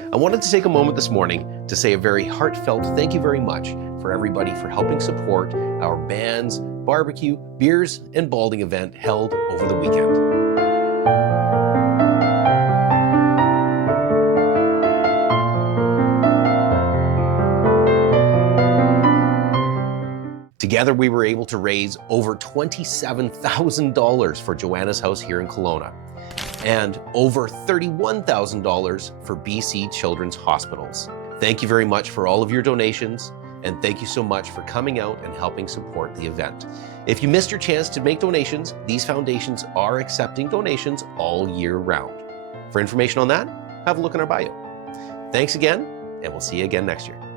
I wanted to take a moment this morning to say a very heartfelt thank you very much for everybody for helping support our bands, barbecue, beers, and balding event held over the weekend. Together, we were able to raise over $27,000 for Joanna's House here in Kelowna and over $31,000 for BC Children's Hospitals. Thank you very much for all of your donations, and thank you so much for coming out and helping support the event. If you missed your chance to make donations, these foundations are accepting donations all year round. For information on that, have a look in our bio. Thanks again, and we'll see you again next year.